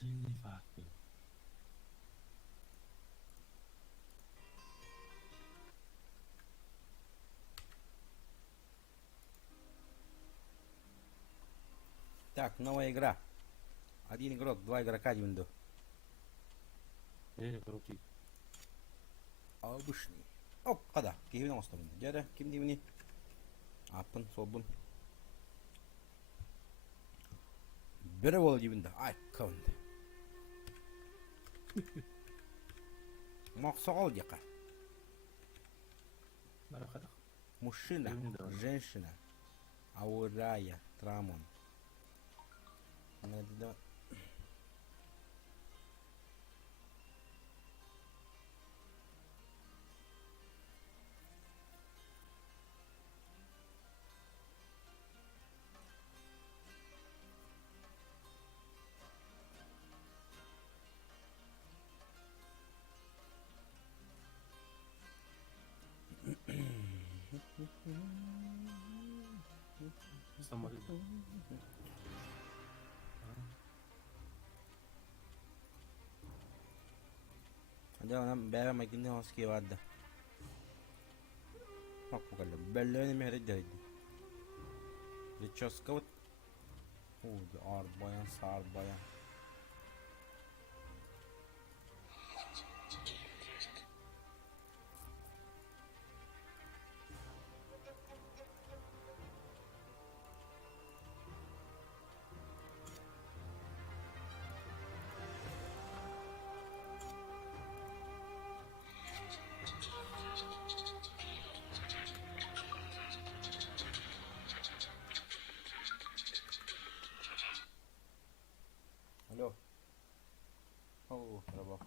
Самодельный факел. Так, новая игра. Один игрок, два игрока дивинду. Крути. Обычный. Оп, kada. Кевин остым. Жада, ким дивини? Апын, солбун. Бері бол дивинду. Ай, кавынды. Мақсағал дека. Марахадах. Мужчина, Кевин, да. женщина. Аурая, Трамон. Надо... Самодельный. Hadi ona beraber makine hoski vardı. Bak bakalım. Belleğini mi herhalde? Geçiyoruz. Ağır bayan, sağır bayan. Алло. О, рабо.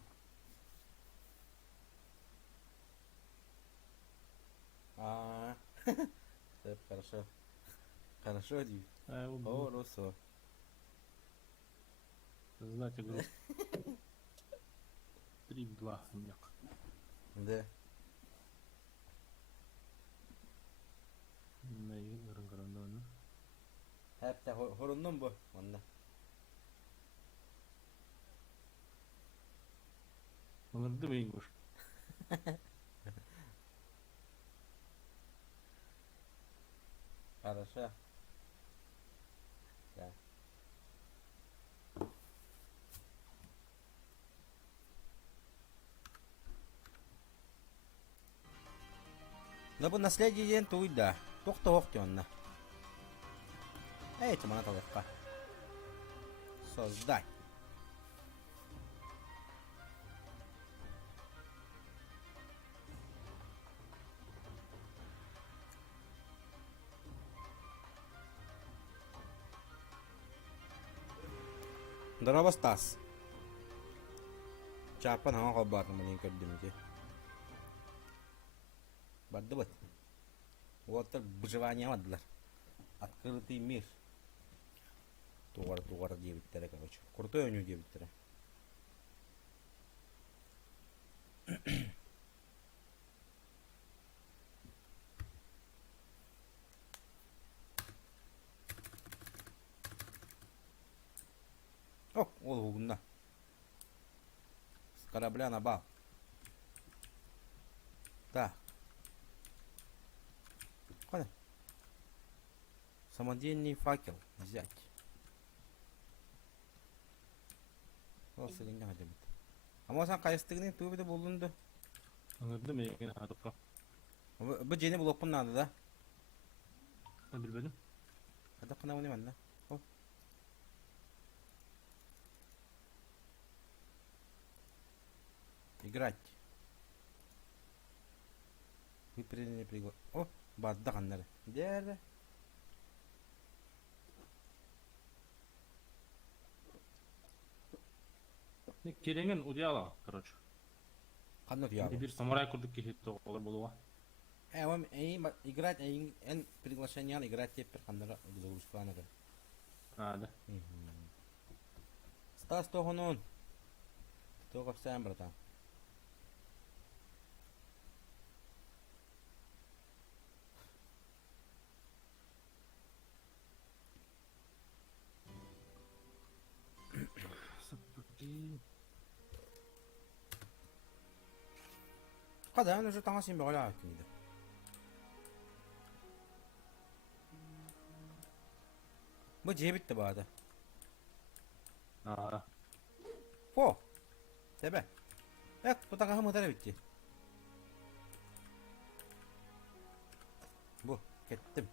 А, хорошо. Хорошо, Ди. О, Росо. Знать игру. 3-2. Мяк. Да. На игры грандона. Hep de horundan bu. Valla. Onlarda mı İngiliz? Хорошо. Да. Но bu наследие туйда. Тохта охтённа. Эй, ты мана талакка. Создай. Здорово, Стас. Чапан хама хабар намалин каддимки. Бадды бат. Вот так выживание ваддылар. Открытый мир. Тугар дебиттері, короче. Крутой у него дебиттері. О, ол хугунда. С корабля на бал. Так. Куда? Самодельный факел взять. Ол сыгынга хажа бит. Ама сан кайыстыгының түбіде болунду. Onlarda mı İngiliz? Hatıkka. Bu jeni bulokpun nada da. Ben bilmedim. Hada kına bunu bende. О. Играть. Вы приняли приглашение. О, бадда каннары. Дер. Ne kerengen udiala, короче. Каннар явы. Bir samuray kurduk ki hit olur buluğa. Он играть, эн приглашение играть теперь каннара загрузка. Да. Стас Тохонон. Только всем, братан. Kadan уже таңа сен бөгөлө аттын. Bu cebit bağda. Aa, Fo. Tebe. Ek bu takaha mıdara bitti. Bu kettim.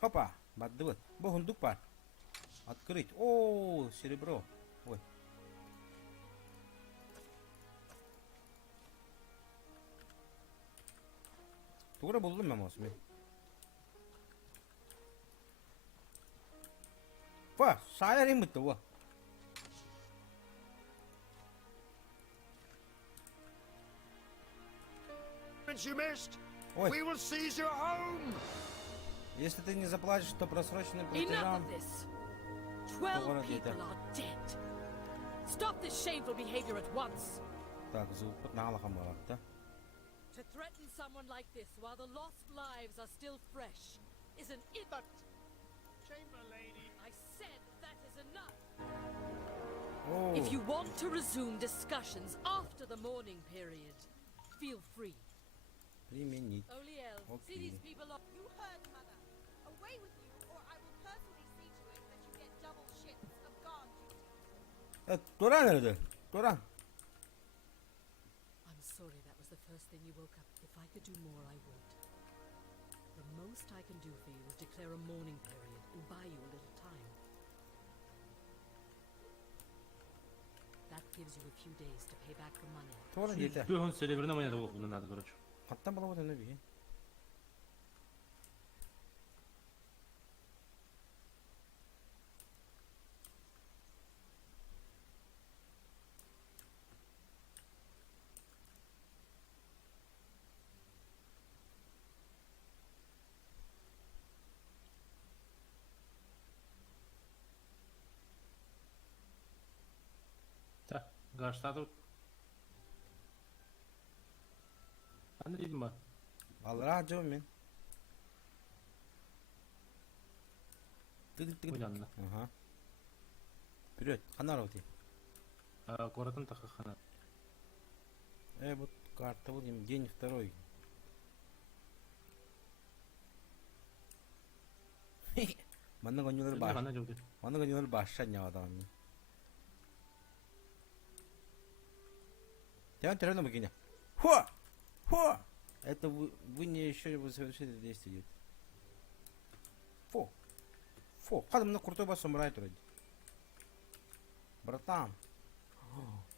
Hoppa. Baddı bu. Bu hunduk var. Открыть. О, серебро. Ой. Тура buldum ben Osman. Wah, saya ribet tuh, wah. You missed. Ой, We will seize your home. если ты не заплатишь, то просроченный Enough платежам. of this! 12 Говорят, people это- are dead. Stop this shameful behavior at once. Так, звук налахом было, да? To threaten someone like this while the lost lives are still fresh is an But, Chamber Lady, I said that is enough. О, If you want to resume discussions after the mourning period, feel free. применить. Oliel, see Okay. these people are... You heard, Mother. Away with you, or I will personally see to it that you get double shifts of guard duty. Turan nerede? Turan. I'm sorry that was the first thing you woke up. If I could do more, I would. The most I can do for you is declare a mourning period and buy you a little time. That gives you a few days to pay back the money. Turan yeter. bir hon serverine oynadı bu надо, короче. Hatta bana bu da ne bileyim. Ta, karşıda dur. Ben de dedim bak. Allah acaba men. Tık tık. Uyandı. Ага. Вперед, ханар вот. Городın takı kanat. Вот карта, вот им день второй. 맞는 건율을 봐. Kanat yok. 맞는 건율을 마셨냐 와다니. 대한 때려는 뭐겠냐? хуа! Хуа! Это вы не еще вы совершили действие. Фу. Фу. Хадам на крутой бас самурай турadi. Братан.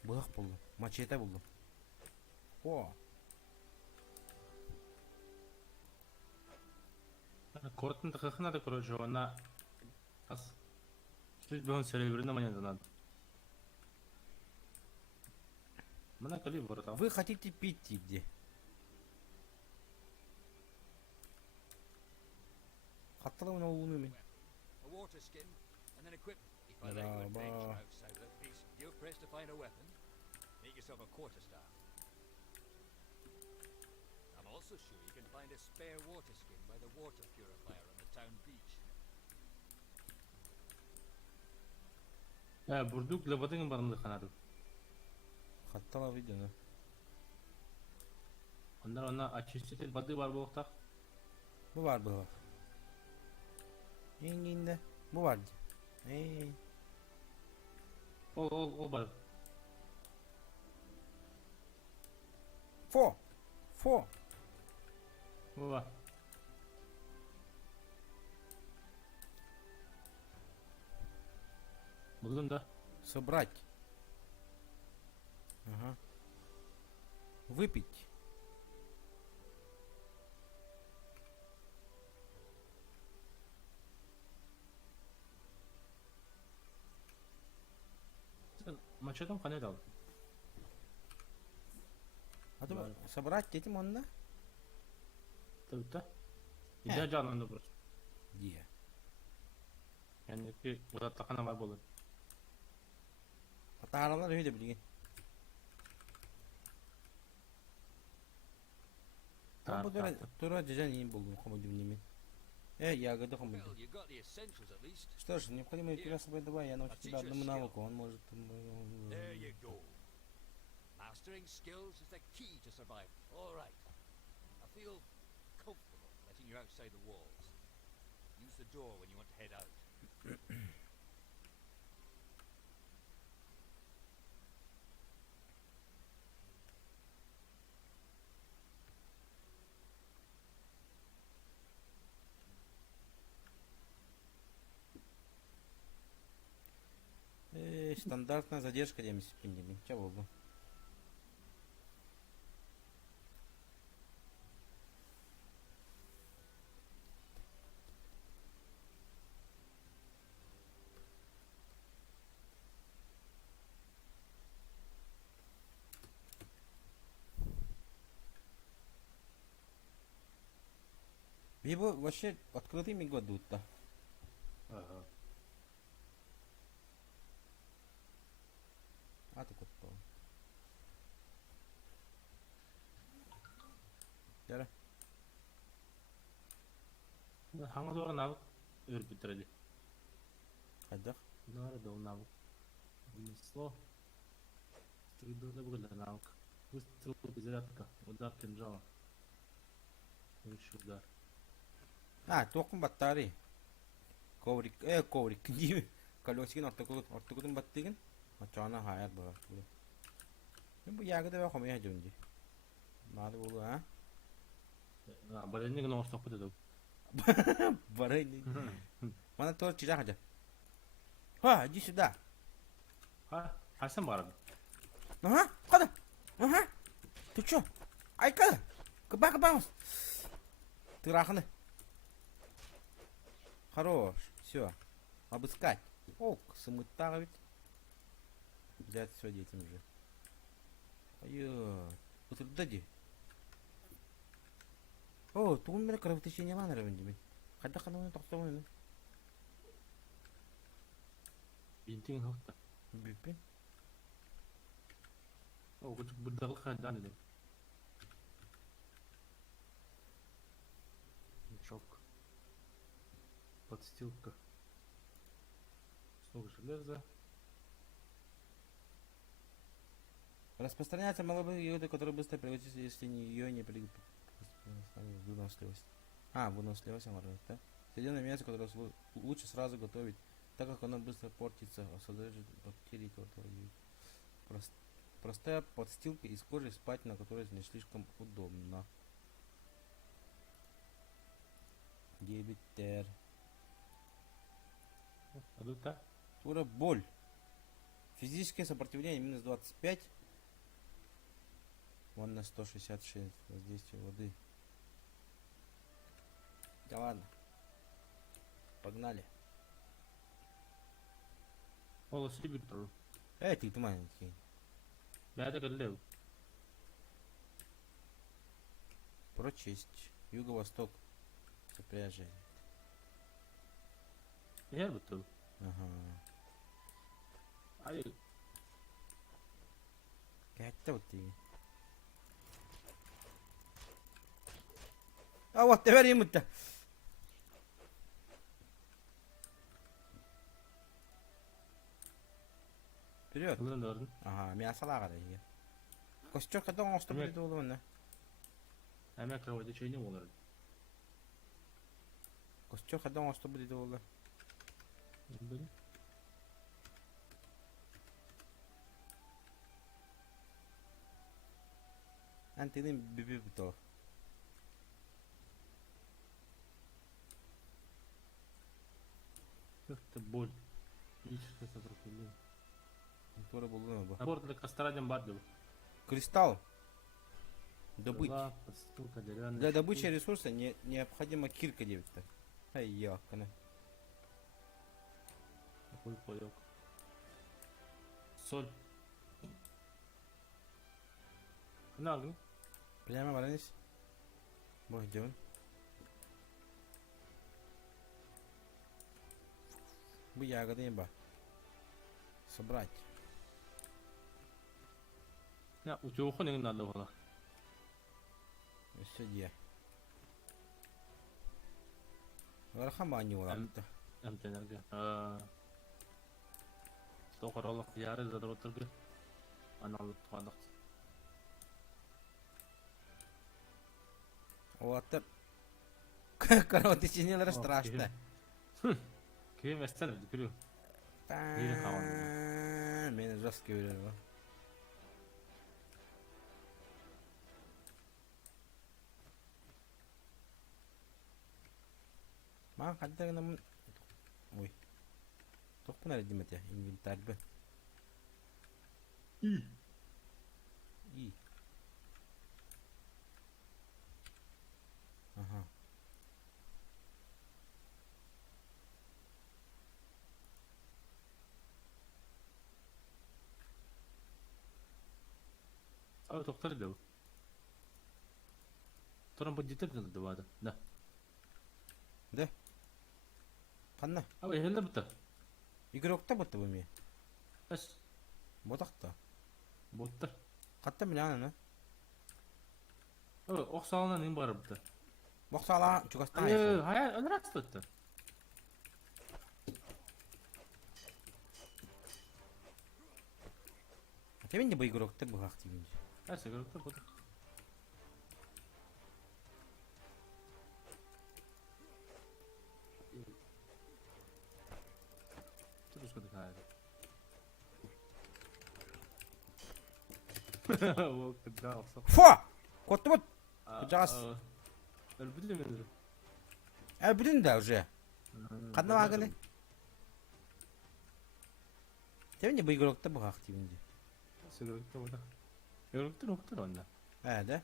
Бах buldum. Мачете buldum. Фу. Городın takı kanat, короче, ona az. Bir hon serverine oynadı надо. Mana kali город. Вы хотите пить где? Hatta da onu olmuyor. A water skin, and then equipment. You find Yeah, anyone bench bah. outside that piece, you're pressed to find a weapon. Make yourself a quarterstaff. I'm also sure you can find a spare water skin by the water purifier on the town beach. Burduk levadın barındı kanadı. Hatta la videonu. Onlar ona açıkçası badı var bu vakta. Bu var bu var. Yenginde. Bu var. O var. Fo. Fo. Bu var. Buldum da. Собрать. Ага. Выпить. Sen maçadan kanat al. А то Да. собрать dedim onunla. Tabii da. İde canlandı burası. Где? Yani ki burada takana var bulur. Hatta aralar öyle bilgin. Ben bu tura cecen iyi buldum хомудим ними. Ягоды Well, хомудим. you got the essentials at least. Что ж, необходимо тебя с собой давай, я научу тебя одному навыку, он может... There you go. Mastering skills is the key to survival. All right. I feel comfortable letting you outside the walls. Use the door when you want to head out. Стандартная задержка 70 секунд. Чего бы? Его вообще открытыми кладут-то. Ага. А ты кот то. Яра. Хаңыз орын алып өріп бітіреді. Хайдах. Нары да он навык. Ремесло. Стрельба выгодна навык. Выстрел, зарядка. Удар кинжала. Следующий удар. А, тоқым баттары. Коврик, коврик. Колесиген ортокудun баттыгын. Ачана хайр бар. Мен бу ягыда ба хомия жөнди. Мады болу, а? Барайны гына орсоқ бітеді. Барайны. Мана тор чижа хажа. Ха, иди сюда. Қайсан барады? Ага, када. Ага. Ты чё? Айка. Кыба. Ты рахны. Хорош. Все. Обыскать. Ок, сымыттағы ведь. Взять все детям уже. Ой, утырдади. О, туғын мені кровотечение ланыр өндемен. Қайда қануын тоқтауын. Бинтин хақта. Бүйпен. О, күтік бірдағыл қайдан едім. Мешок. Подстилка. Снова железо. Распространяется малобы йоды, которые быстро превратятся, если ее не придут. Выносливость. Выносливость, да? Соединенное мясо, которое лучше сразу готовить, так как оно быстро портится, содержит бактерии, которые простая подстилка из кожи, спать на которой не слишком удобно. Дебитер. Адута. Тура боль. Физическое сопротивление минус 25. Вон на 166 воздействие воды. Да ладно. Погнали. Ола Сибирь тұру. Ты маленький. Бәді кілдеу. Прочесть. Юго-восток. Сопряжение. Ер біту. Ага. Ай, Кәтті вот ты. А вот, теперь ему-то. Вперед. кілден дөрін. Ага, мясалаға да ие. Костер қадан оңысты Демек- білді олы оны. Әмә кровотечение олар. Костер қадан оңысты білді олы. Білдім. Антенин биби бito. Как-то боль. Физическое сопротивление. Тура болуна бу. Набор для костраден бар деп. Кристалл. Добыть. Стрела, подстилка, деревянный Для щит. добычи ресурса необходима кирка девять-то. Ай, якана. Такой паёк. Соль. Нагни. Прямо варанись. Бог, где он? Бу ягоды ба. Собрать. Я утюху не надо было. Все где. Вархамани валапта. Эмтенерге. Тоқыралық яры задыр отырды. Аналып туғандық. Вот. Кровотечение страшно. Күйеместен үлгіру. Нені қалады? Мені жас көреді ғой. Маған қаддағына мұн... Ой. Тоқпын әрі демет я, инвентарь бі. И. Ага. Abi doktor da bu. Torun bu ciddi mi dedi vardı? Ne? Де? Қанна? Abi ehli bitti. Игрокта бұтты бұл ме? Bas. Ботақта. Bottır. Қатта біле аны? Abi oqsağına neyin var bitti? Боқсала чугастан Hayır, hayır, öyle rastlı bitti. Темен де бұл игрокта бұл активінде. Neyse görüntü bu. Dur uskuduk hayır. O kadar olsa. Фу! Котты бұт! Жас. Öyle bildim mi? Білін да уже. Қадна бағыны? Темен де бұл игрокта бұл активінде. Görüntü bu da. Görüntü nokta onda. Да?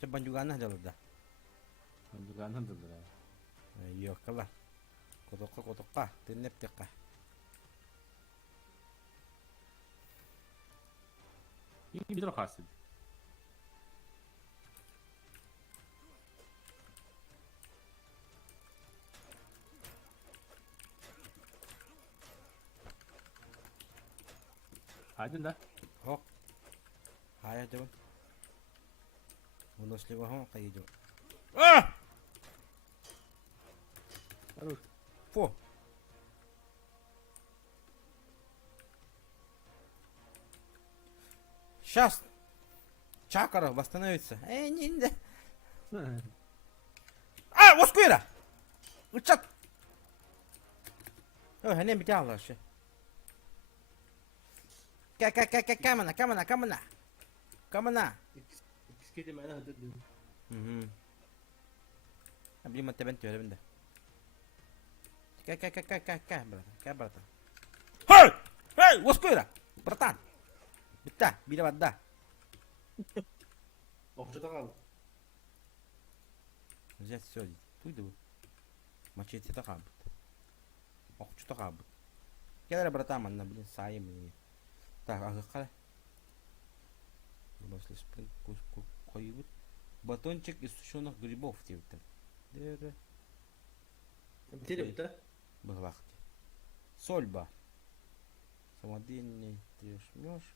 Ceban juga anah jalur dah. Ben juga anladım da. Iya kalah. Kotok-kotok tenep teka. İyi bir de kalsın. Hadi da. Hok. Hayır coba. Bonus lima hok kayak gitu. Ah! Aduh. Фу. Сейчас. Чакра восстановится. Не. А, воскуира! Учат! Ой, не битал вообще. Камана. İskele bana hadi dedim. Abli mata bantu ada benda. Brother. Hey, воскуира! Братан. Bitta, bir vadda. Okçuda kaldı. Взять все, туйду. Мачете такабут. Окчу такабут. Гелер братан манна, блин, сайым мне. Так, ага. Если спринг коюбут. Батончик из сушеных грибов тевтер. Дere. Bitirelim de. Бахлахти. Сольба. Самодельный ты жмешь.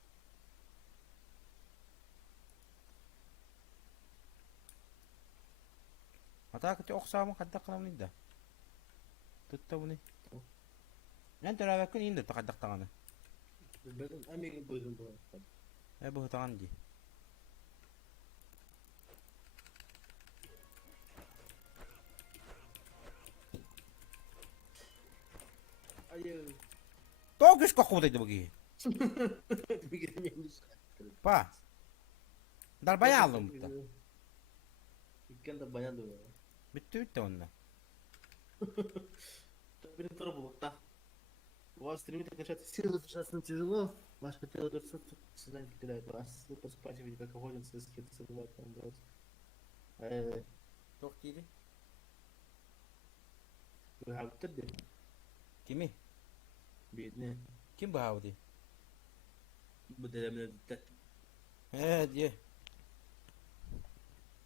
А так это оксамы каддаканам нейді. Тұтта бұны. Мен төрәбәкін енді тақаддақтағаны. Ben emeğini koydum bu. Бұл таған дей. Hayır. То күш қоқудайды бұғы. Bir gidemiyoruz. Па. Дарбая алдым бұтта. Dükkan da bayağı da var. Бітті онына. Benim tarafı bulukta. У вас стремится качать силы, ужасно тяжело. Ваше тело дурцов создание кидает вас. Вы поспать, видите, как охотницы с какие-то собывают там брос. Тоқ дейді. Вы хавтырды? Кими? Бедные. Ким бұғауды? Bu dönemde de. Де.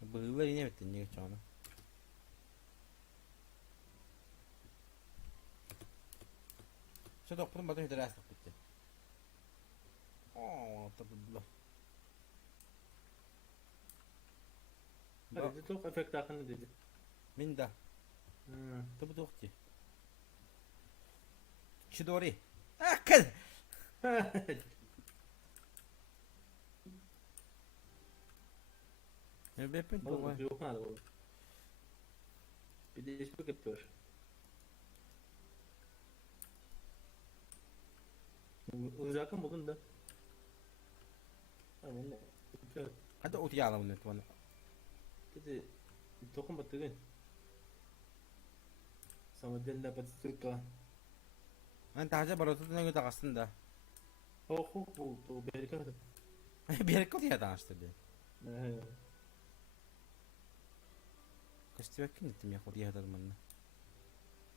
Бұғылар ене бітті неге чағына. Что тоқпын батон хедер астық бітті. Ооо, tapı бұла. Hadi çok efekt hakkında dedi. Мен да. Tapı тоқти. Чидори. Кыз! Öbepin Oğlum tuğma. yok nada oğlum. Bir de hiçbir kötü var. Irak'ın bugün de. Aynen ne? Hadi ot yağlamın et bana. Dedi tokum batırın. Sama della batırka. Ben tahaca barotu ne götü aslında. Ho bu berika da. Bir kot ya tanıştırdı. He. Kıştı bakın ettim ya kot yağdarım bana.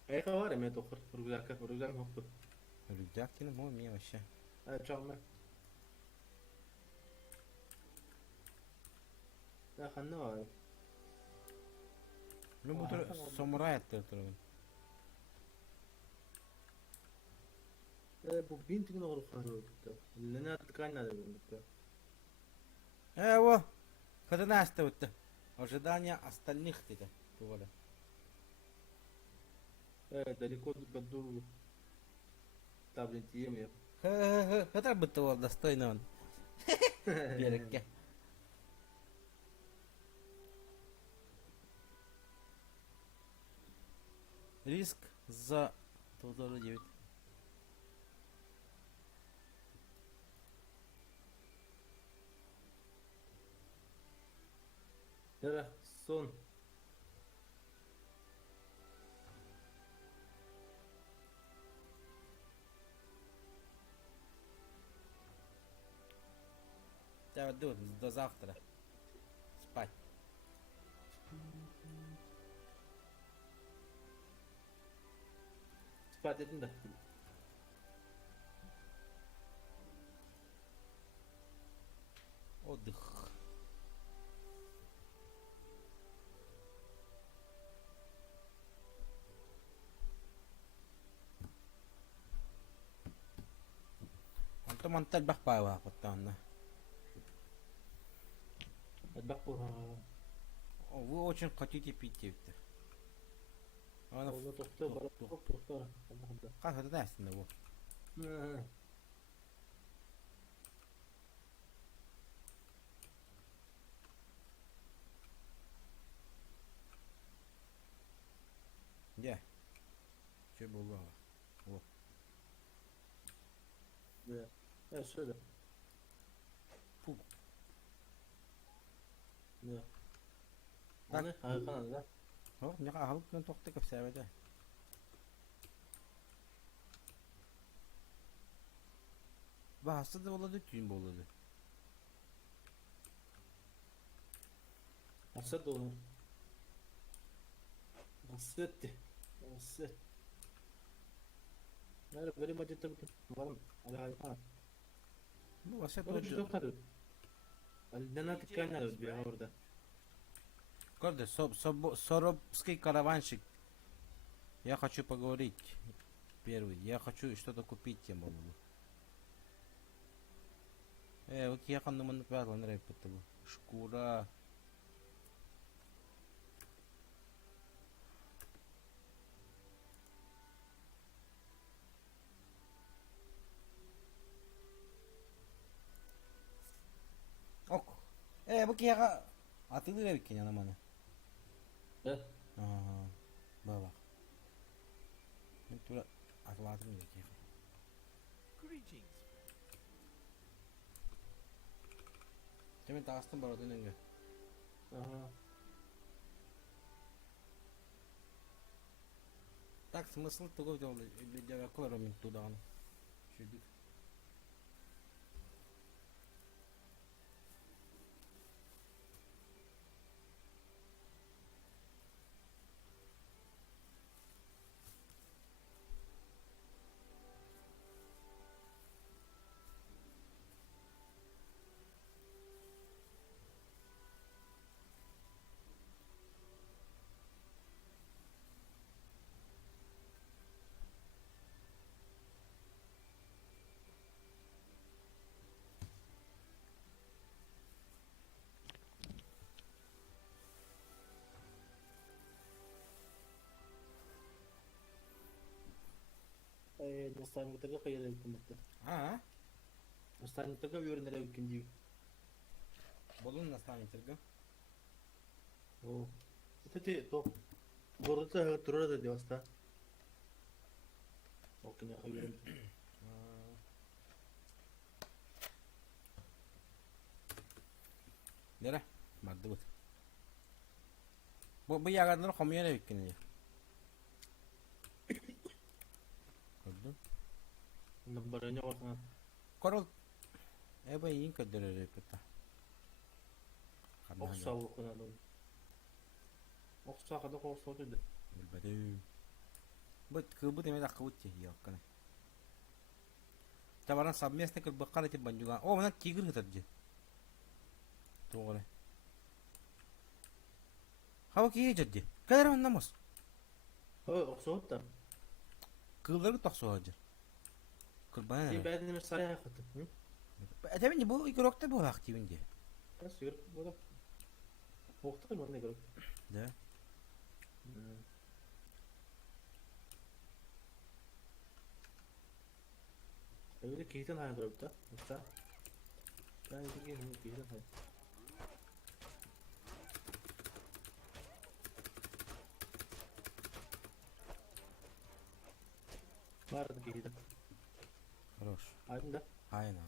Ayka var ya me tokur. Rugzak hoktu. Rüzgar yine bu mi aşağı. Ha çalma. Ya kanne var. Ben bu tür samuray attırtırım. Bu binti ne olur faru. Lena tkana da bu. Evo. Kadın hasta bitti. Ожидание остальных dedi. Tuvalı. Далеко году таблет ем. Kadar bitti o достойно он. Берекке. Риск за 1,9. Yara son. Давай, до завтра. Спать. İspat edin de. Отдых. Антон монталь бахпаева потом. Bak bu. Вы очень хотите пить это. Она Oldu toktu bana toktu. Allah'ım. как это даст на его. Где? Че было? Ya söyle. Fu. Ne? Bak. Hani Hakan da. О, мне ахал көн тохты көп сәбәдә. Басы да болады, түйін болады. Asset olur. Assetti. Asset. Nerede böyle macette bakın. Var mı? Hadi Hakan. Ну, вообще Böyle bir тоже. doktor. Lena tkana da bir orada. Гордый, Соробский караванщик. Я хочу поговорить. Первый. Я хочу что-то купить тем более. Вот я ханымын барлан репетил. Шкура. Ок. Bu kiyaka atılır evikin yanıma. Evet. Ага. Bak. Ben tura atladım ya kiyaka. Greetings. Demin dağıstım bana dönünce. Ага. Так, смысл того делать, для аквариума туда. Чудик. Dostlarım gittiğinde kıyıda hükümette. А? Dostlarım gittiğinde yörünlere hüküm diyor. Болун наставник торга. O. Teti to. Burada durur da diyoruz da. Okey, hayırım. Nere? Madde bud. Bu yagarlar komiyene bitkini ya. Gördün? Numbernya ortaya. Korol. Eba yiyin kadere repeta. Oksa okuna da. Oksa kadar oksa dedi. Bilbedim. Bu kıbı demek akıbı çehi yok kana. Tabaran sabmiyasne kır bakar eti banjuga. O mana tigir ngetarje. Doğru. Hava kiye jadje. Kadar anlamaz. Ha oksa da. Kıbları takso hajar. Kırbana İyi ne? ben de saraya katı. Hı? Tabii bu ikrokta bu aktivinde. Nasıl yürü? Burada. Okta mı ne gerek? De. Öyle keyiften hayal durup da. Okta. Ben de keyiften hayal. Vardı keyiften. Хорош. Aydın da. Aynen.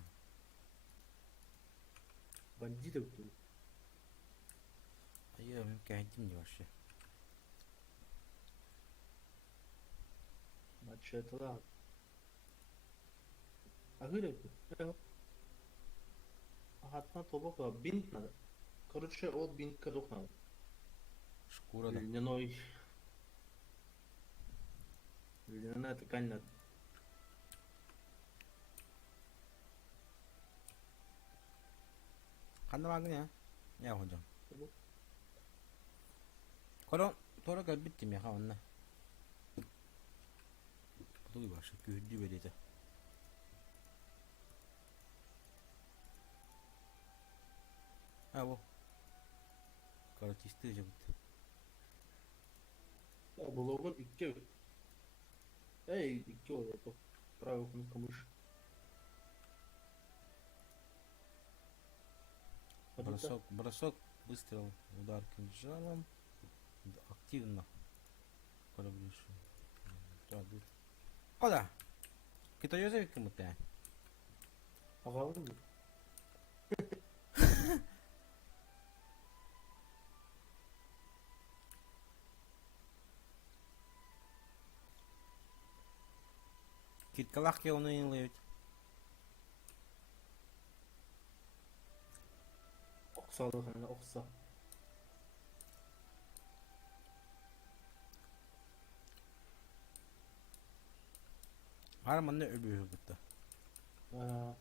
Banci de yoktu. Ayı benim kendim de var şey. Maçı atala. Ahır yoktu. Hatta tobak var. Bint надо. Короче, от бинт кадок надо. Шкура да. Льняной. Льняная ткань надо. 간다 막냐? 야 혼자. 그럼 돌아가 비트면 하왔나? 부득이 봤어. 교육이 왜 되자. 아 뭐. 그렇지 스테이지부터. Ya bu logon iki. İki oluyor bu. Bravo kamış. Бросок, выстрел, удар кинжалом. Активно. Кораблишу. Куда? Kita Yosef kemudian. Bakalım mı? Kit kalah ke onu yenileyip. Oksalı hani oksa. Harman ne öbüyor burada. Aa,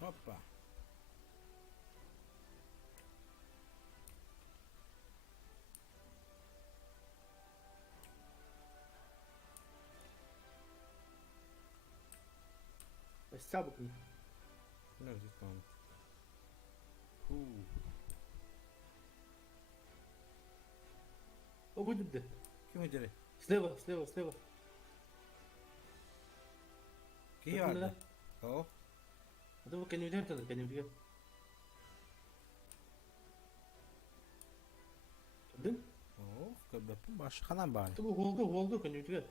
Hoppa. çabuk mu? Ne olacak tamam. Huu. O bu dedi. Kim öderi? Sleva, sleva, sleva. Kim vardı? Oh. Hadi bu kendini nereden tanıdı kendini biliyor. Gördün? Oh. Köbeğin başkadan bari. Hadi bu oldu kendini biliyor.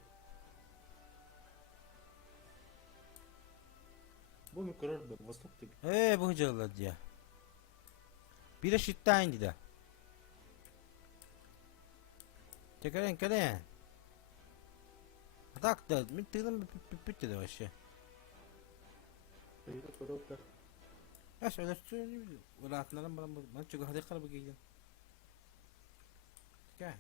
Bu mikro Vostok'taki. Bu hıcalladı ya. Bir de şitten indi de. Tekrar. Tak da, mi tığdım bitti de başı. Öyle kodokta. Ya şöyle söyleyeyim. Rahatlarım bana çünkü hadi kalıbı giydin. Gel.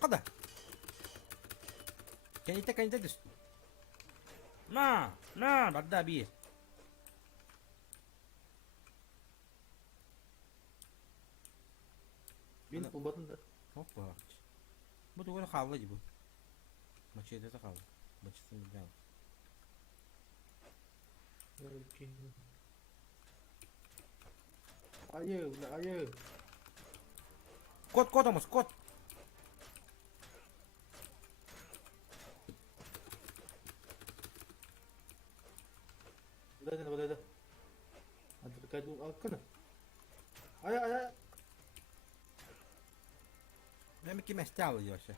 Kadar. Kanita düş. Badda bir. Bin bulmadın da. Hoppa. Bu da böyle havlu bu. Maçıydı da havlu. Maçısını bilmem. Ayı, ayı. Kod Amos kod. Udah. Ada dekat dulu, kan? Ayı. Ben bir kime stalo yoşa.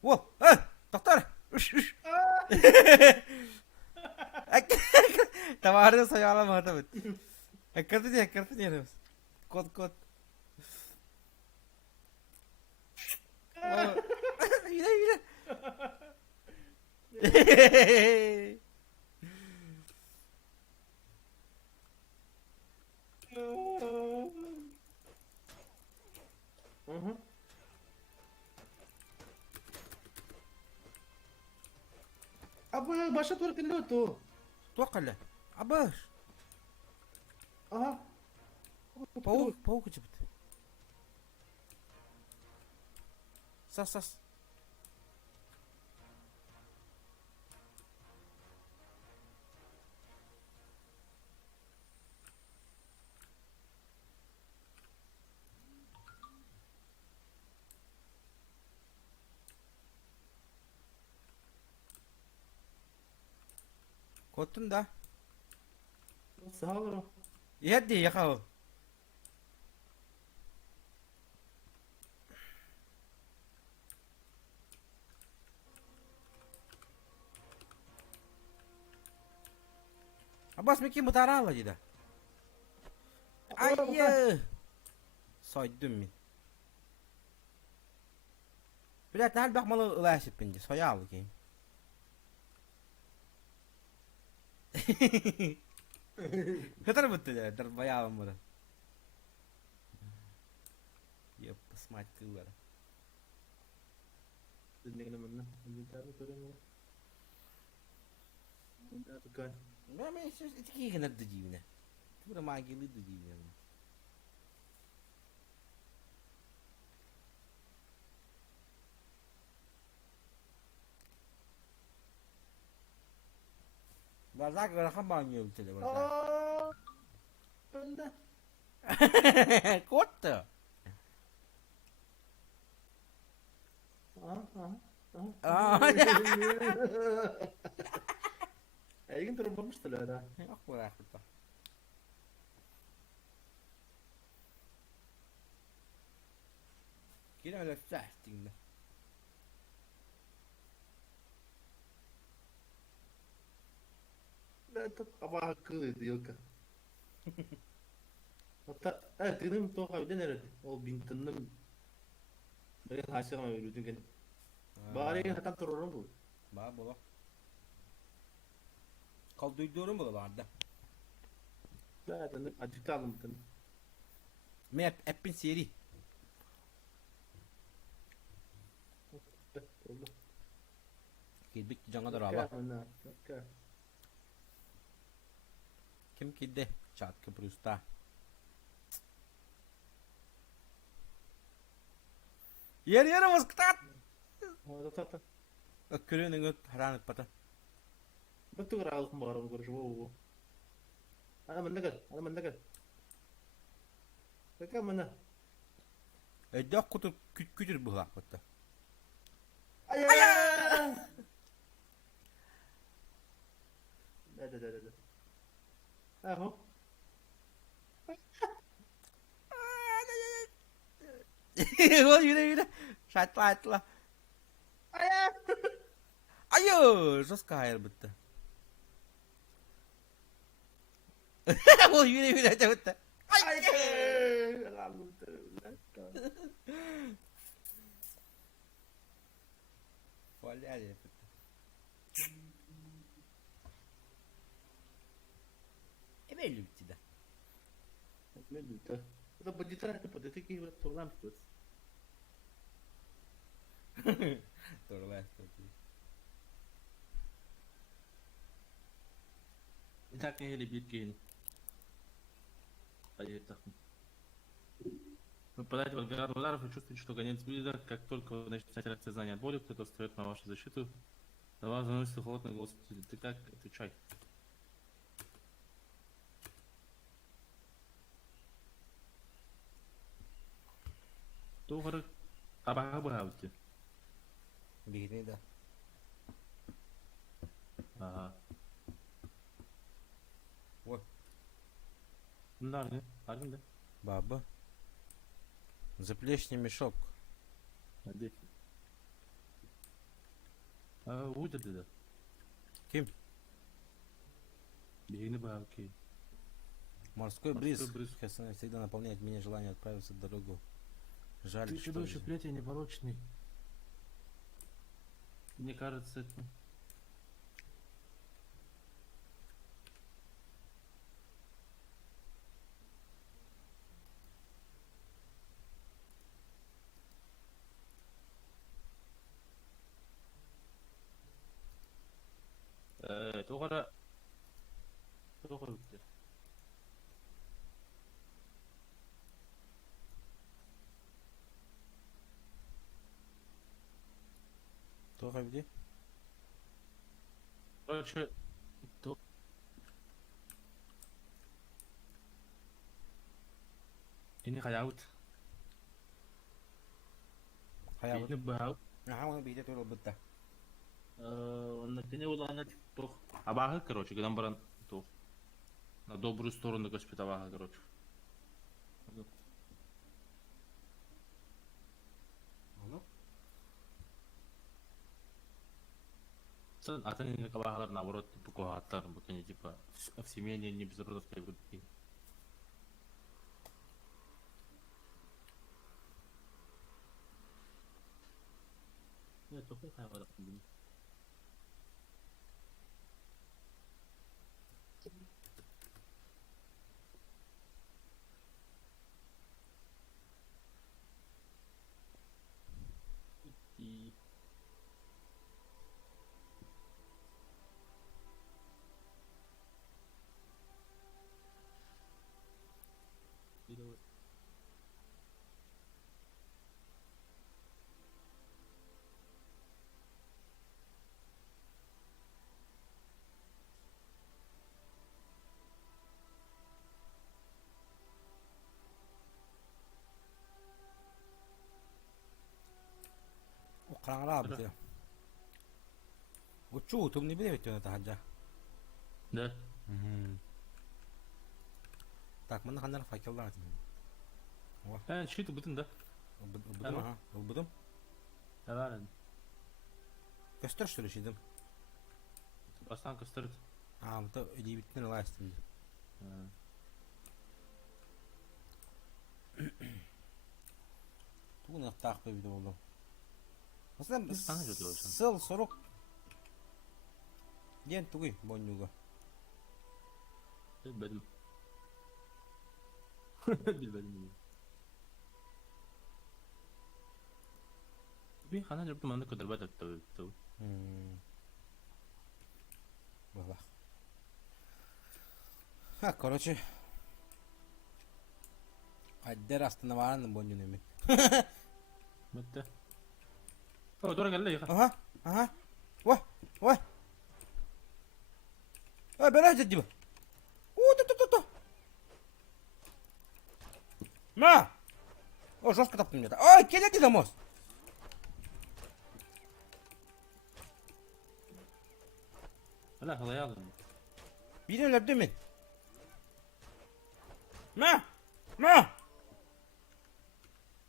Wow, doktor. Üş. Tavarı sayalım hadi. Hakikaten diyoruz. Kod. Yine. Hı. Apa yang başa doğru geliyor tu? Tokala. Abas. Aha. Pau cepet. Sas. Kodun da. Sağ ol. Hadi yakal. Abbas meki mutara lagi dah. Ayy. Soydum min. Bilet hal bakmalı ulaşıp bence soya al bakayım. Kadar betul ya, terbayar mura. Ya pesmat keluar. Dengan mana? Bentar turun. Bentar kan. Ben itu ki kena dujivne. Tu dah magili dujivne. Barzak rakam banyak betul ya barzak. Oh. Bentar. Kota. Ya. Ayın turunmuş da. Aku rakam. Kira ada fasting dah. Apa hakkı diyor ki. Hatta dedim to abi nerede? O bintanın böyle haşa mı veriyor kan. Bari hatta turun bu. Ba bola. Kal duyduğum buralarda. Zaten acıkalım tan. Map app'in seri. Kidbik jangan daraba. Kim kidde? Chat ke Brusta. Yer mas ketat. Oh, tak. Keren dengan haranat patah. Betul kerana aku baru wow. Ada mana kan? Mereka mana? Dah kutu kütür buhak patah. Ayah. Dah. Aho. Wah, yürü. Şart lah. Ayah. Ayo, sos kail betul. Wah, yürü aja betul. Ayah. Lalu terlalu. Boleh aja betul. Belli bitti de. Ne bileyim. Это по детали, по детали, вот программ. After last okay. И так не любит гейн. Поверь. Вы подаете благодарных ударов и чувствуете, что конец близок. Как только вы начинаете терять сознание от боли, кто-то встает на вашу защиту. На вас заносится холодный голос. Ты как? Отвечай. Doğru. Tabağı bıraktı. Birini de. Ага. Ой. Bunlar ne? Harbi de. Баба. Заплечный мешок. Hadi. Uydu dedi. Kim? Birini bıraktı. Морской бриз. Морской бриз. Хасана всегда наполняет меня желание отправиться в дорогу. Жаль, Ты что... чудовище плетя непорочный. Мне кажется, это... Doğru. Doğru bitti. Тоже где? Короче, то... Ini kayaut. Хаябыт. Birini bırak. Ага, он бейдет его бытта. На коне уланать тох. Абага, короче, когда баран тох. На добрую сторону госпиталага, короче. А ты не кабагалар, наоборот, типа кугаттар, они типа в семье не безродов будут. Нет, только хайвара. И... Қараңғырақ бізге. Учу, ты не білем өткен өті хаджа. Да. Так, мына қандар факелдар. Щиты бүтін да. Ұлбыдым, ага, ұлбыдым. Давай. Көстір что ли шейдім? Бастан кыстырды. А, бұта өдейбіттен лайстым. Туғын ақтақ бөбіді болдым. Mesela Sana göre olsun. sıl soruk. Yen tuğuy bonюга. Bilmedim. Bilmedim. Bir хана жүріп мында көтеріп атады. Voilà. Ha, короче. Аддер остановарын bonюны мен. Бітті. О, дора келді еқа. Ага, ага. Ой. Ой, бәрі әдет дейбі. О, На! О, жестко таптым где-то. Ой, келеді де мост. Hala halaya aldım. Birini öldürdüm мен. На!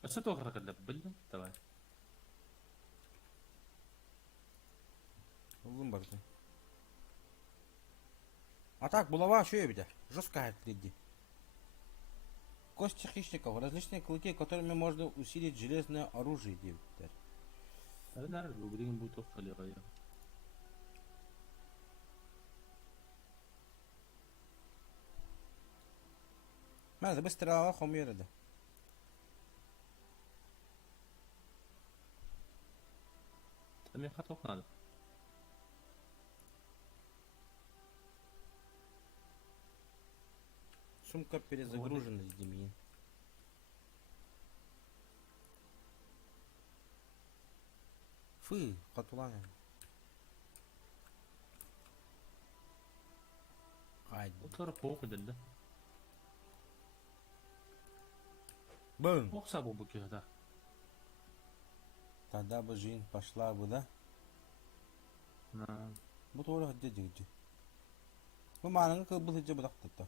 Asa toqra келді, білдің? Давай. Oğlum bak. А так, булава шо беда? Жесткая впереди. Кости хищников, различные клыки, которыми можно усилить железное оружие, девушка. Әбілер, бүгін бұл тоқ қалиға я. Маза быстро хомер да. Men xat okunadım. Сумка перезагружена, Демин. Фы, катуланя. Haydi. O taraf boğuk edildi. Бум. Oksa bu köyde. Тогда бы жизнь пошла бы, да? Ha. Bu doğru hadi hadi. Bu mananın kıbıl hıcı bıraktı.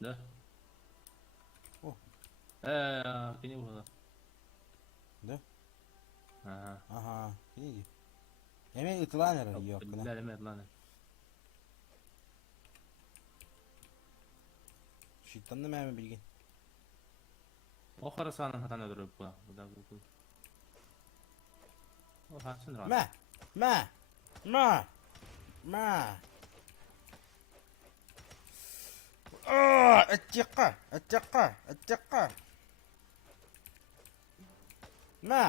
Ne? Oh. Kini burada. Ne? Ha. Aha. İyi. Hemen ıtılan herhalde yok. Billahi mi lan? Şeytanlı mı bilgin? O karasanın hatan öldürüp bu. Bu da bu. O hatsın rahat. ما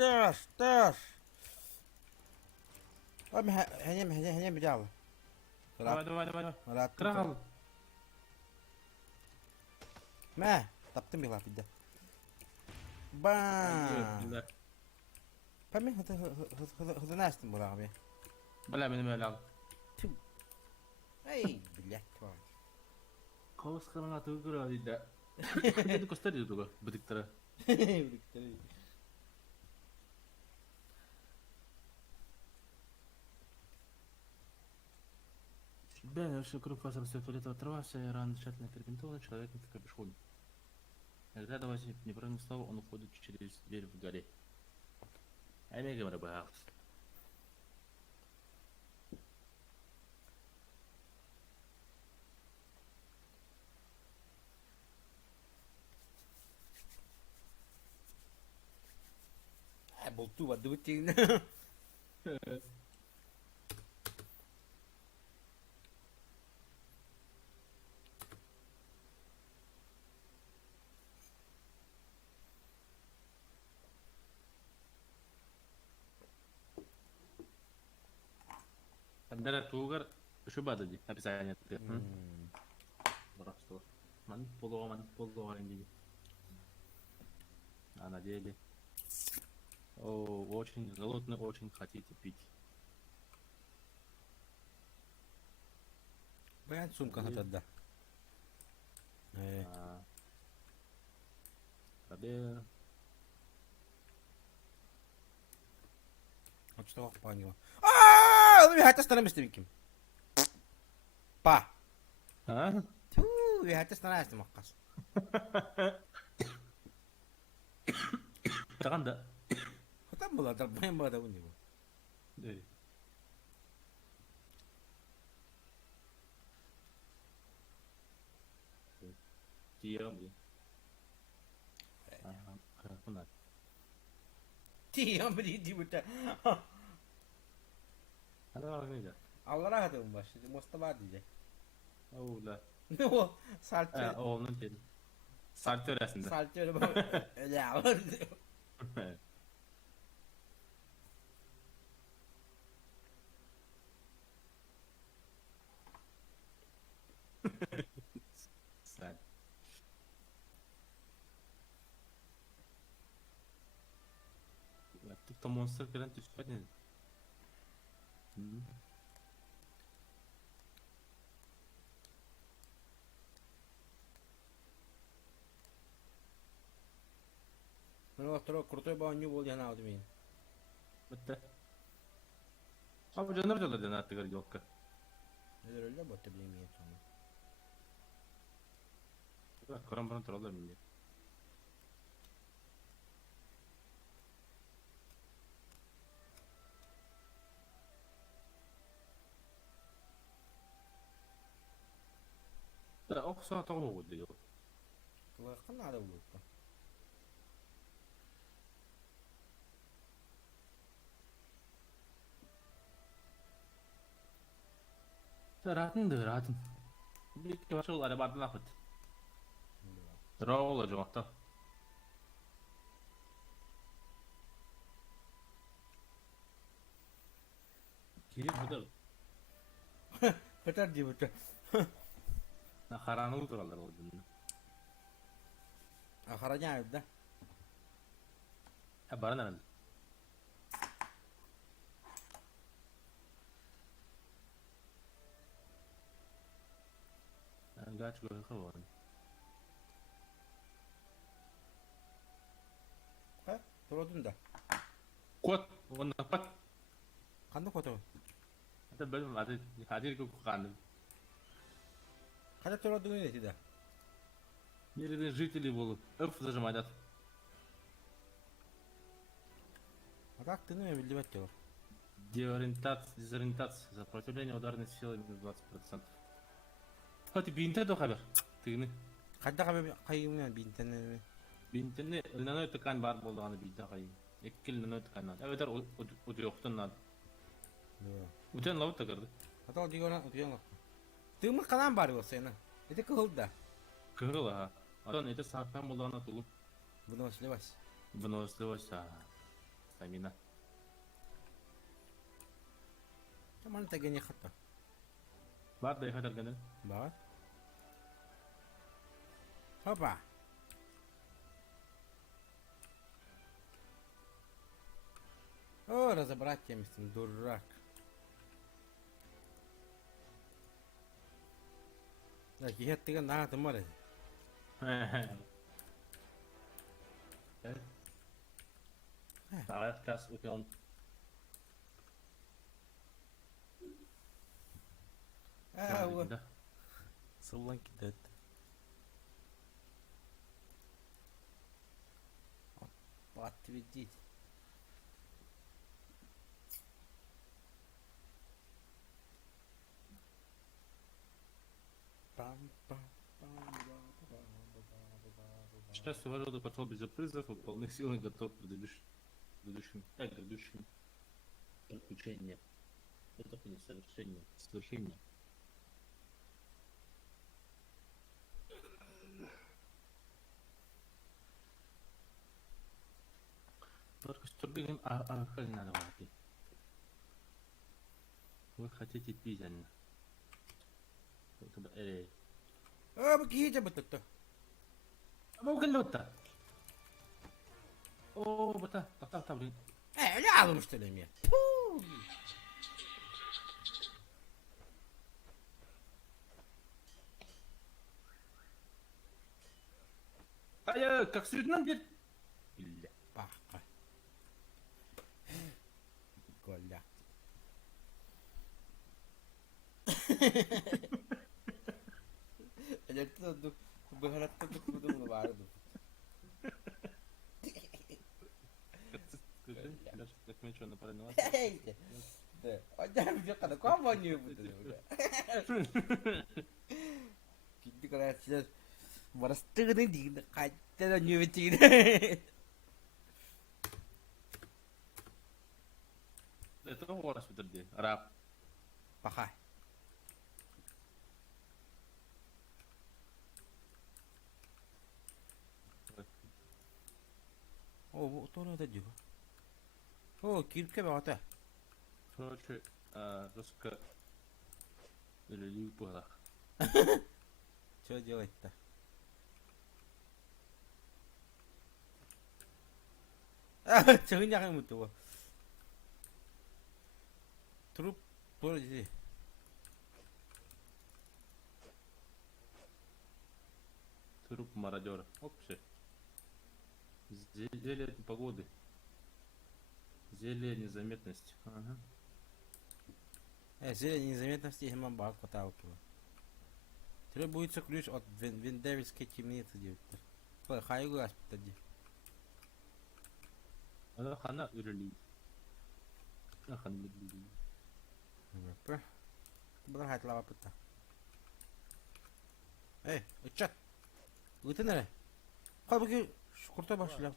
اتقى ما تاش هني بجاوة Hadi. Kral. ما طبتم بلا في ده بام فمن هذا ناس تنبرا بيه Bela benim öyle al. اي بالله كويس Kavus kırın atı kırıyor dedi. Dedi gösteriyordu bu bıdıkları. Бен, что круг вас растет отрывался, и рано тщательно перебинтованный человек несколько бесшумно. Когда давайте не проронив слова, он уходит через дверь в горе. Омега Марабахаус. болту водутин Андера Тугар, что бадали? Описание. Здравствуй. Man полуа инди. А на деле. О, очень голодный, очень хотите пить. Баян сумка хатадда. Тебе Вот что понял. А, ви хата становимся виким. Па. А? Ту, ви хата становимся макас. Таганда. Хатам была, да, баян была да у него. Да. Диамби. Ага, кунат. Тиям бриди бута. Hadi var mıydı? Allah rahat edin başladı. Mustafa diyecek. Oğla. Ne o? Salçı. Oğlunun dedi. Sartı öresinde. Salçı öyle bak. Öyle var. Sen. TikTok Monster falan düşmedi. Ну, второй крутой был не был я на админ. Bitti. Abi canım canım dedi artık yok. Это öyle bu tabii mi sonra. Bak Kur'an bana troller mi diye. Da oksa tamam diyor. Kan ada bu. Rahatın. Bir iki başka ada bardan akıt. Rahat olacak hatta. Кирип бутар. Beter diye beter. На харануу туралар ол дүнү. Aharacan evde. Баран арал. Гач гой хаван. Ha? Turadın da. Кот, он напад. Kandı kotu. Это бэлм ады хадир ку кан. Hadi turadın ne dedi? Нериден жители болуп F зажимаят. Как ты не bildi bekliyor. Дезориентация. Сопротивление ударной силы минус 20%. Хоть бинте до хабар. Тыгны. Hadi kayımına bin tane. Бинтене ылнаны тыкан бар болдуганы бинте кайым. Эккил ылнаны тыкан. Эбетер удуктун над. Утен лавут тагырды. Hadi o diyor lan diyor. Tığımı kalan bari o senin. Bir de kıl da. Кыгыл а. Атон эте сакан болдугана тулуп. Bunu sливась. Выносливость, стамина. Tamam da gene hatta. Бар да ихатар гэнэ. Bak. Hoppa. О, разобрать темистин, дурак. Да, кихеттига наа тумаре. Тагы кас утен. А, Сыллан кидет. Подтвердить. Сейчас Суворов пошел без сюрпризов, и полных сил и готов к грядущим приключениям. Это только не совершение. Только что бегем, как надо войти. Вы хотите пить, Анна? А, бакиите бутта. Мungkin luta. Oh, betul. Tak beli. Ne aldım işte ya. Ayo, как среднем бит. Illa. Bak. Golla. Alerta do baharatta do kudu vardı. Скажи, даже как мы что напарено. Да. Одна видео когда компанию будет. Кинди когда сейчас варастыгны дигде кайтта не ветиде. Это он раз подожди. Раб. Пахай. О, то надо диго. О, кирке бата. Короче, доска или липа. Что делать-то? А, 저그냥 하면 또 트룹 보여주지. Труп мародера. Оп, все. Зелье погоды. Зелье незаметности. Ага. Зелень незаметности hemen bak hata yapıyor. Требуется ключ от Виндевильской темницы, директор. Ой, хайгу аспитади. Она хана үрли. Хан үрли. Пэ. Bunlar hayatla yapıtta. Uçak. Вытянули. Халбуки, крутой башля.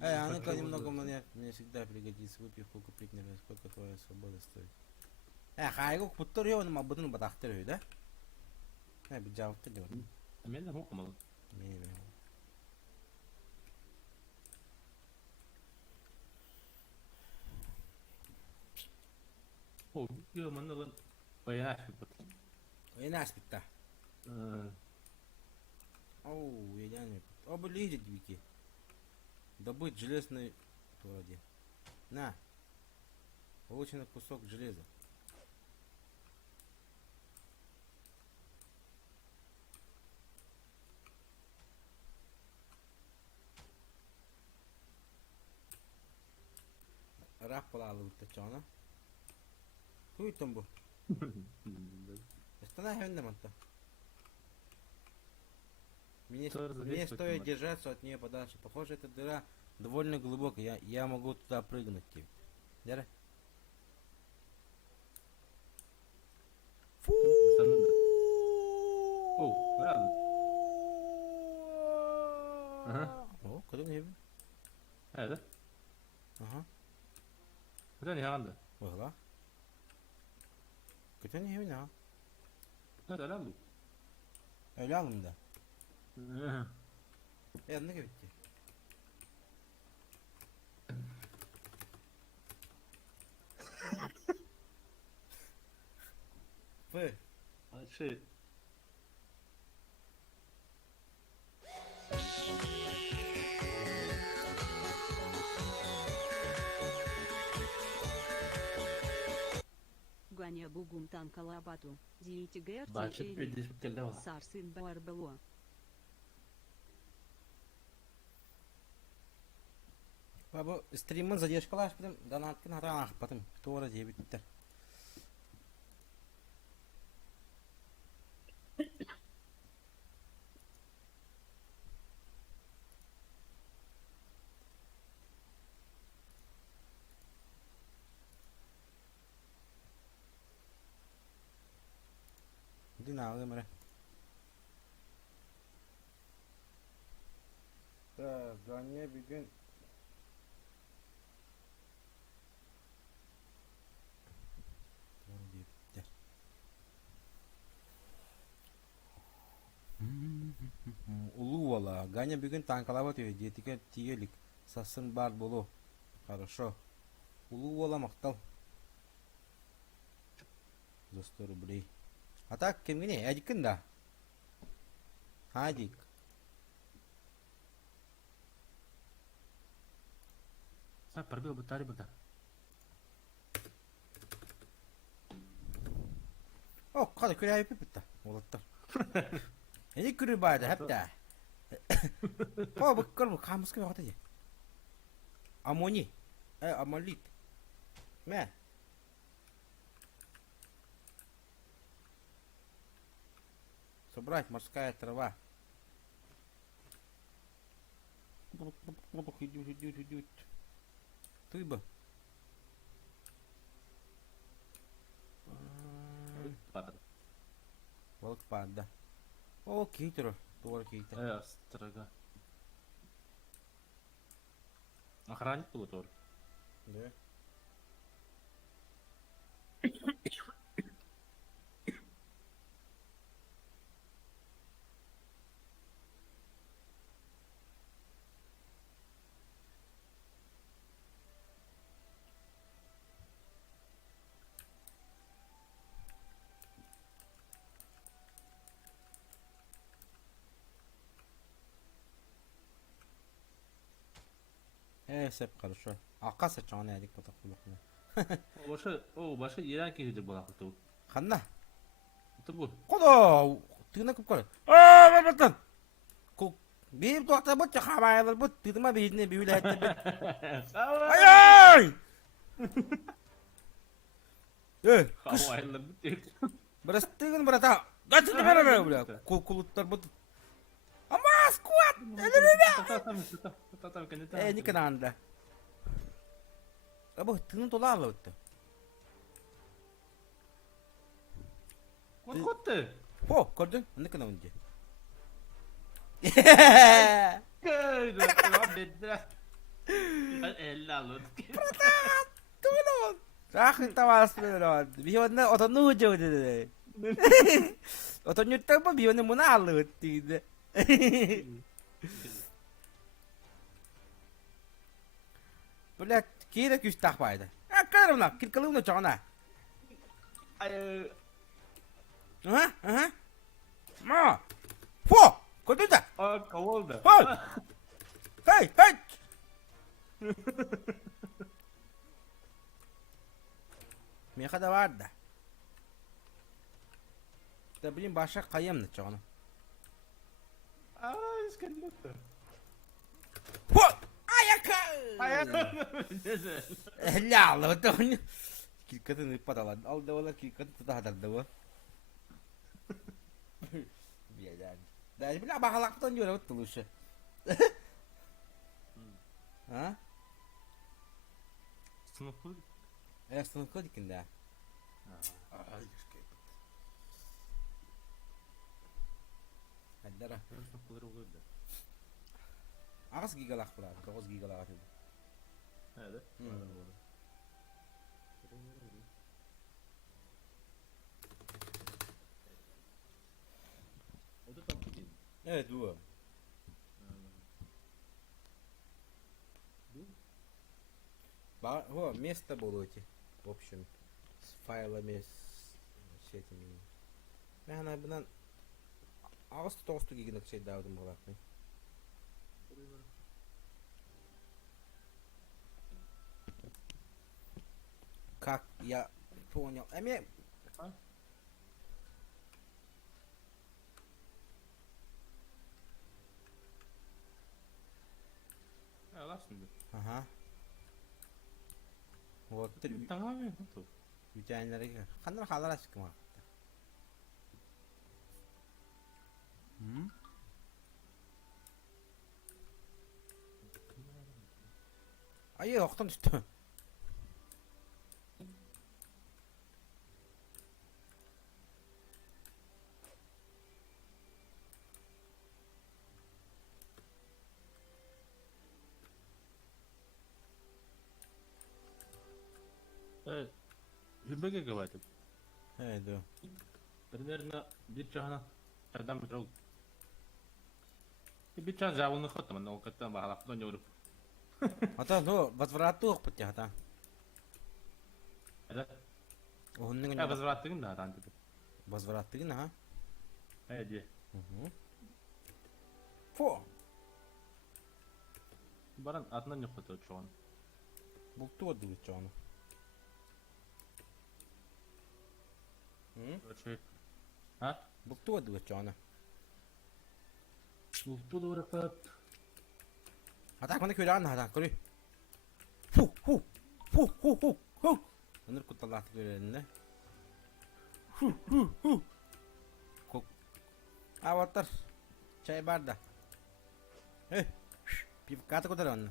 А ну-ка немного монет. Мне всегда пригодится. Выпей сколько прикнешь, сколько твоя свобода стоит. Хайгу путторё, но мабудун батахтырıyor да? Bir cevap da diyor. Мен ху камал. Oh, yo mana lan. Bayağı bir Oynaş bitti. Оу, я реально... Облезет Вики. Добыть железный... Вроде. На. Получен кусок железа. Рах полалу тачана. Хуй там был. Останови манта. Мне стоит держаться от нее подальше. Похоже, эта дыра довольно глубокая. Я могу туда прыгнуть. Дера? Фу! Oh, ладно. Ага. О, куда не видно? Evet. Ага. Neden yandı? Valla. Kötü ne видно? Neden aldı? Öyle aldım da. Yanına gitti. Fı. Şey. Ганя бугум танка лабату. Зиити герти Bahçet bir diskelde var. Сарсын барбело. Bu stream'in задержкалаш битим, донаткин хатан ахпатым. Тоора жеп биттер. Диналы мре. Да, Ганя бүгүн Улуу бала. Ганя бүгүн танкалап өтөй. Жетиге тиелик. Сасын бар болу. Хорошо. Улуу бала мактал. За 100 рублей. А так кемгене? Эдикин да. Хадик. Sen parbel bu tarih bakar. О, када күрә yapıp bitti. Олаттар. Эди күрү барды hep de. По быккыр бу камыскы вакыты же. Амони. Амолит. Мә. Собрать морская трава. Идут. Ты бы. Patladı. Balık panda. O кейтер. Doğru кейтер. Evet, sırada. Охранник был тоже. Да. Сеп хорошо. Ака сачаны әдик батак булакны. O başka İran kişidir bu akıllı. Ханна. Bu bu. Кода тыгына күп кар. А, батан. Ку бир токта бут хамайлар бут тыдыма бейне бивиле айтты. Ай! Кыш. Havaylar bu tek. Biraz tыгын брата. Дачты бере бля. Кулуттар бут. Ама скват. Tamam kendi Не кананда. Або тыгын толалы бутты. Korkuttu. О, gördün? Ne kadar önce? Gördüm. Tamam dediler. Ben 50 alırım. Tulo. Rakit tawas pero. Biyon na oto nujo de. Oto nyutta ba biyon mo na alut tide. Блять, кире күч тахпайды. Акарына, киркалыны чана. Ага. Ма! Фу! Куда ты? Aa kavaldı. Hey! Hey! Hey! Meha da var da. Da bileyim başa kayayım da çoğunu. Aa iskelet. Fu! Ayaka! La Allah tuh. Kikatın ipat alan. Al da valla kikatın tutar da bu. Biar. Dah bila bahalak tuh juga betul sih. Ha? Sınıfı. Sınıf kodikinde. Ay şikayet. Hadi ra. Sınıfları olur da. Ağız gigalak bular. 9 gigalak atıyor. Evet. O da tam değil. Evet bu. О, место было эти, в общем, с файлами, с этими. Ben bundan Ağustos gibi şey davdım bırakmayı. Как я понял. Ha lan şimdi. Ага. Вот три Tamam ya. Tamam. ütüyenlere gir. Kanlar halar açık mı? Ay yoktan düştü. Evet. Hümbege gıbaydım. Evet o. Примерно bir çağına çaydan bir oldu. Bir çağ zavunu khatım. O kadar bahalak da yorup. Ata no возвратух путя ата. Evet. Onun Ya vazrattığın da adam dedi. возвраттыгын ha. Evet diye. Фу. Baran adından yok otur şu an. Bultu oldu çoğunu. Şey. Ha? Bultu oldu çoğunu. Bu da bırakıp. Ata bana köyle anla ata köyle. Fu. Onur kutallahtı kölelerinde. Kok. Avatar. Çay barda. Bir kata kutar onu.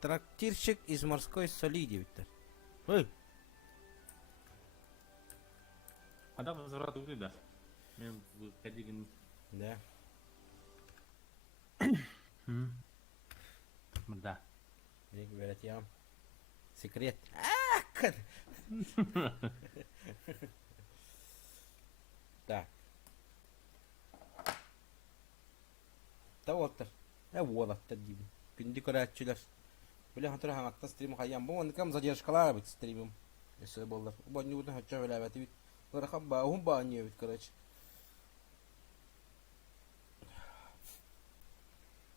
Трактирщик из морской соли девиттер. Adam vazrattı da. Ben bu kedigin. Да. Burada. Мне говорят, я вам секрет. Так. Да вот. Вот это дивно. Günde öğreticiler. Böyle hatır hanakta stream hayyan. Bu onu kam задержкалар бит стримим. Если было. Bu ne bu hatta öyle evet. Bırakıp bağım bağınıyor bit kardeş.